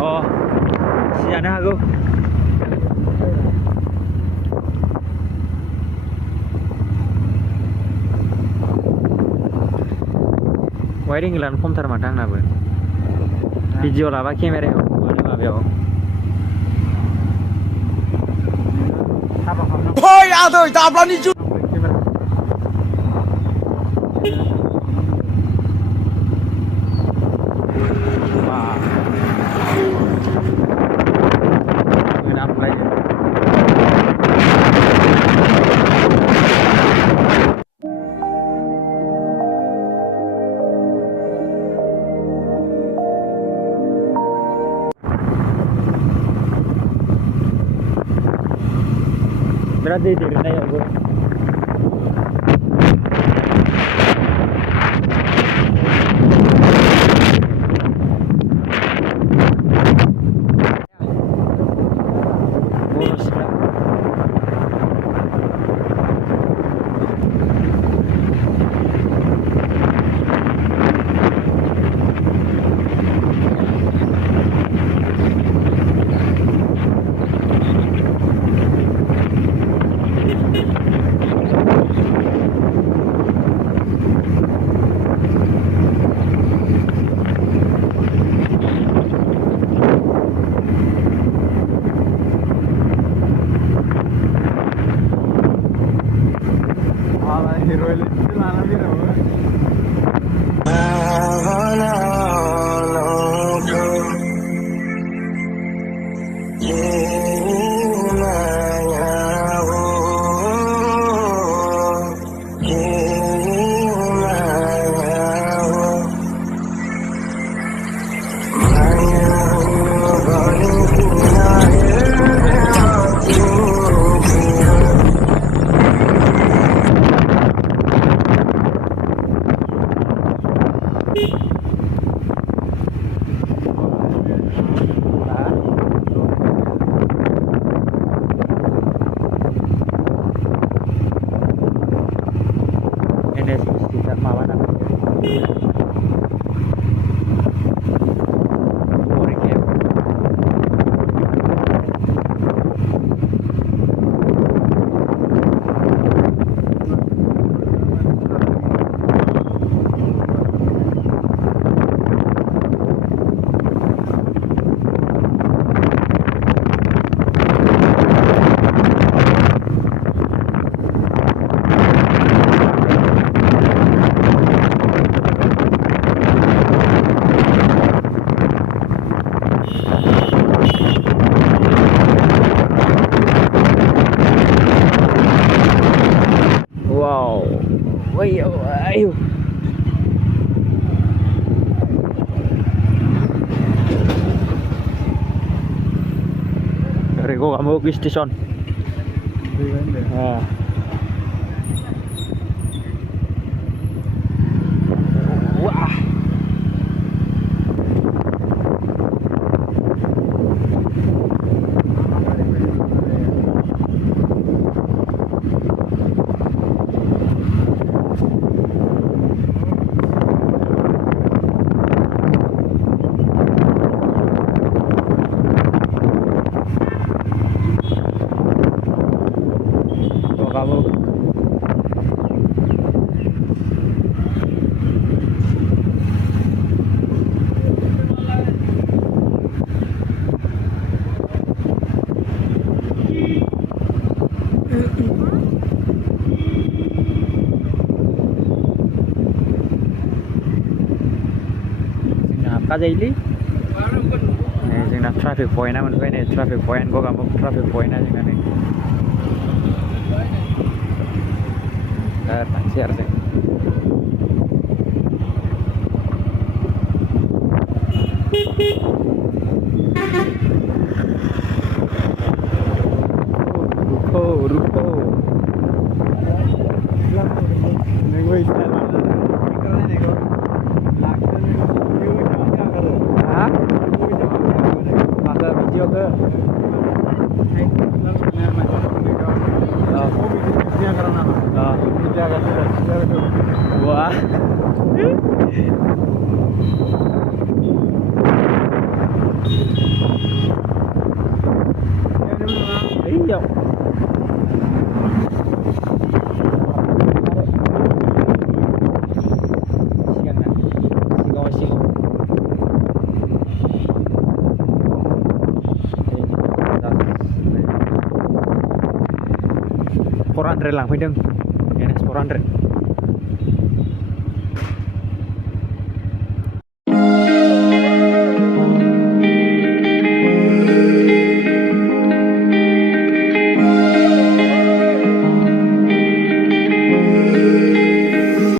Oh, siapa aku? Wiring lan form termatang nabe. Video laba kamera mana mabiao. Hoi aduh, tablan itu. Berarti dari naya gue. Ayo. Rego kamu ke station. Ah. Wah. Kamu apa jadi? Jangan traffic point na mana ini traffic point gua kamu traffic point aja kan ini. Taksi harusnya. Ruko. Masa video ke? Wah. 400 लांफैदों NS 400